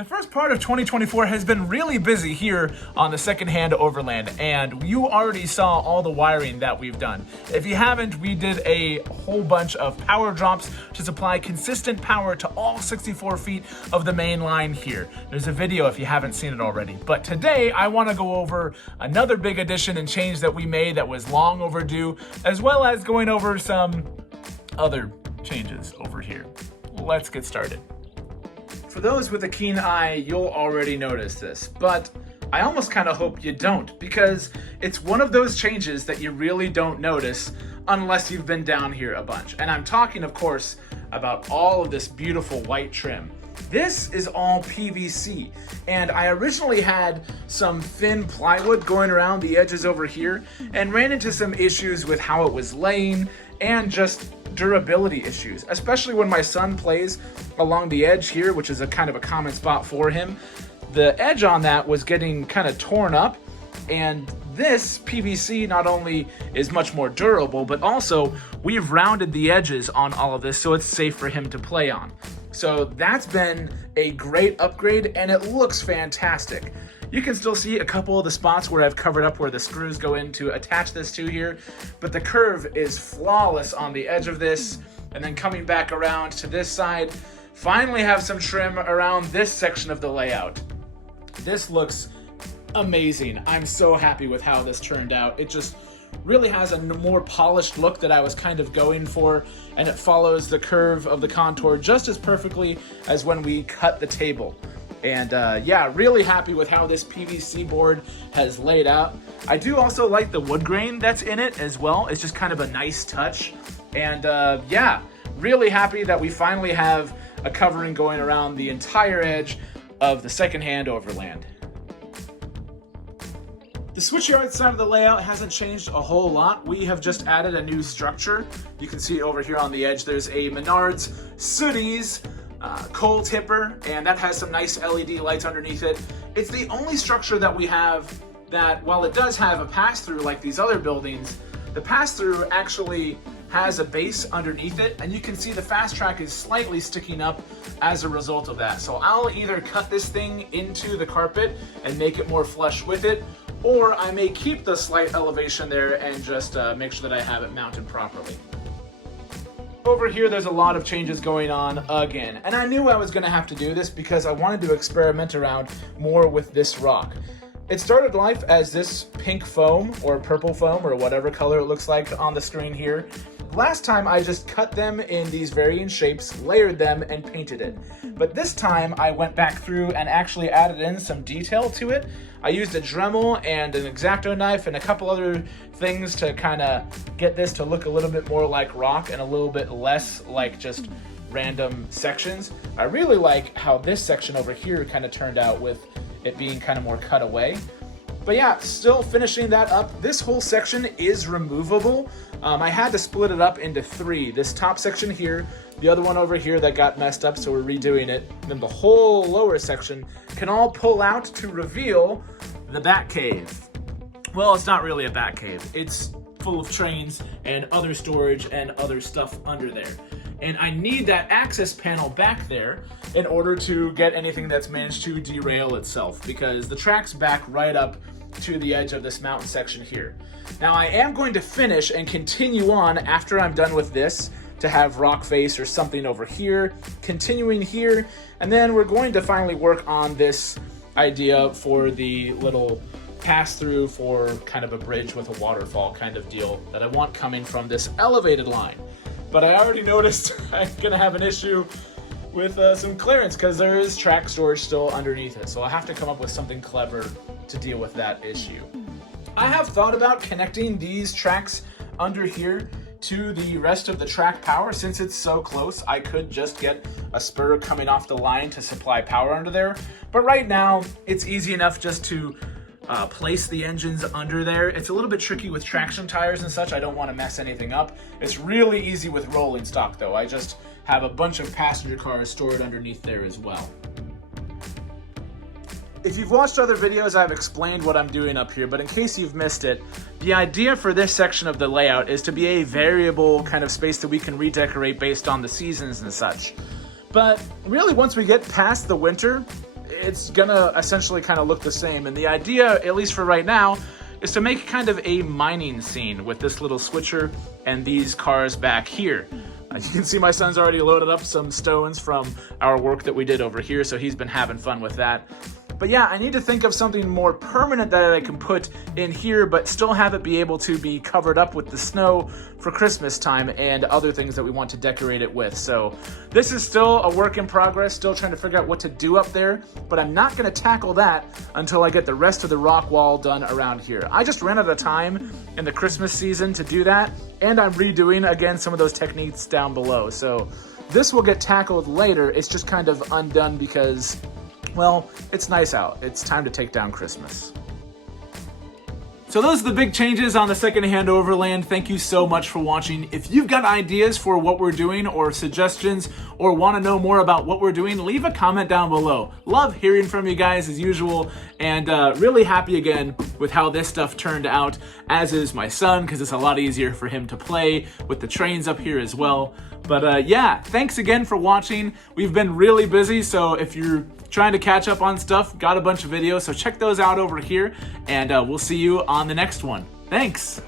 The first part of 2024 has been really busy here on the Secondhand Overland, and you already saw all the wiring that we've done. If you haven't, we did a whole bunch of power drops to supply consistent power to all 64 feet of the main line here. There's a video if you haven't seen it already. But today I want to go over another big addition and change that we made that was long overdue, as well as going over some other changes over here. Let's get started. For those with a keen eye, you'll already notice this, but I almost kind of hope you don't, because it's one of those changes that you really don't notice unless you've been down here a bunch. And I'm talking, of course, about all of this beautiful white trim. This is all PVC, and I originally had some thin plywood going around the edges over here and ran into some issues with how it was laying and just durability issues, especially when my son plays along the edge here, which is a kind of a common spot for him. The edge on that was getting kind of torn up, and this PVC not only is much more durable, but also we've rounded the edges on all of this so it's safe for him to play on. So that's been a great upgrade, and it looks fantastic. You can still see a couple of the spots where I've covered up where the screws go in to attach this to here, but the curve is flawless on the edge of this, and then coming back around to this side, finally have some trim around this section of the layout. This looks amazing. I'm so happy with how this turned out. It just really has a more polished look that I was kind of going for, and it follows the curve of the contour just as perfectly as when we cut the table. And yeah, really happy with how this PVC board has laid out. I do also like the wood grain that's in it as well. It's just kind of a nice touch. And yeah, really happy that we finally have a covering going around the entire edge of the Secondhand Overland. The Switchyard side of the layout hasn't changed a whole lot. We have just added a new structure. You can see over here on the edge, there's a Menards Sooties coal tipper, and that has some nice LED lights underneath it. It's the only structure that we have that, while it does have a pass-through like these other buildings, the pass-through actually has a base underneath it, and you can see the fast track is slightly sticking up as a result of that. So I'll either cut this thing into the carpet and make it more flush with it, or I may keep the slight elevation there and just make sure that I have it mounted properly. Over here, there's a lot of changes going on again, and I knew I was going to have to do this because I wanted to experiment around more with this rock. It started life as this pink foam or purple foam or whatever color it looks like on the screen here. Last time I just cut them in these varying shapes, layered them, and painted it. But this time I went back through and actually added in some detail to it. I used a Dremel and an X-Acto knife and a couple other things to kind of get this to look a little bit more like rock and a little bit less like just random sections. I really like how this section over here kind of turned out with it being kind of more cut away. But yeah, still finishing that up. This whole section is removable. I had to split it up into three. This top section here, the other one over here that got messed up, so we're redoing it. Then the whole lower section can all pull out to reveal the Batcave. Well, it's not really a Batcave. It's full of trains and other storage and other stuff under there. And I need that access panel back there in order to get anything that's managed to derail itself, because the track's back right up to the edge of this mountain section here. Now I am going to finish and continue on after I'm done with this to have rock face or something over here, continuing here, and then we're going to finally work on this idea for the little pass-through for kind of a bridge with a waterfall kind of deal that I want coming from this elevated line. But I already noticed I'm gonna have an issue with some clearance because there is track storage still underneath it. So I'll have to come up with something clever to deal with that issue. I have thought about connecting these tracks under here to the rest of the track power. Since it's so close, I could just get a spur coming off the line to supply power under there. But right now, it's easy enough just to place the engines under there. It's a little bit tricky with traction tires and such. I don't want to mess anything up. It's really easy with rolling stock though. I just have a bunch of passenger cars stored underneath there as well. If you've watched other videos, I've explained what I'm doing up here, but in case you've missed it, the idea for this section of the layout is to be a variable kind of space that we can redecorate based on the seasons and such. But really, once we get past the winter, it's gonna essentially kind of look the same. And the idea, at least for right now, is to make kind of a mining scene with this little switcher and these cars back here. You can see my son's already loaded up some stones from our work that we did over here, so he's been having fun with that. But yeah, I need to think of something more permanent that I can put in here, but still have it be able to be covered up with the snow for Christmas time and other things that we want to decorate it with. So this is still a work in progress, still trying to figure out what to do up there, but I'm not gonna tackle that until I get the rest of the rock wall done around here. I just ran out of time in the Christmas season to do that, and I'm redoing, again, some of those techniques down below. So this will get tackled later. It's just kind of undone because, well, it's nice out. It's time to take down Christmas. So those are the big changes on the Secondhand Overland. Thank you so much for watching. If you've got ideas for what we're doing or suggestions or want to know more about what we're doing, leave a comment down below. Love hearing from you guys as usual, and really happy again with how this stuff turned out, as is my son, because it's a lot easier for him to play with the trains up here as well. But yeah, thanks again for watching. We've been really busy, so if you're trying to catch up on stuff, got a bunch of videos, so check those out over here, and we'll see you on the next one. Thanks!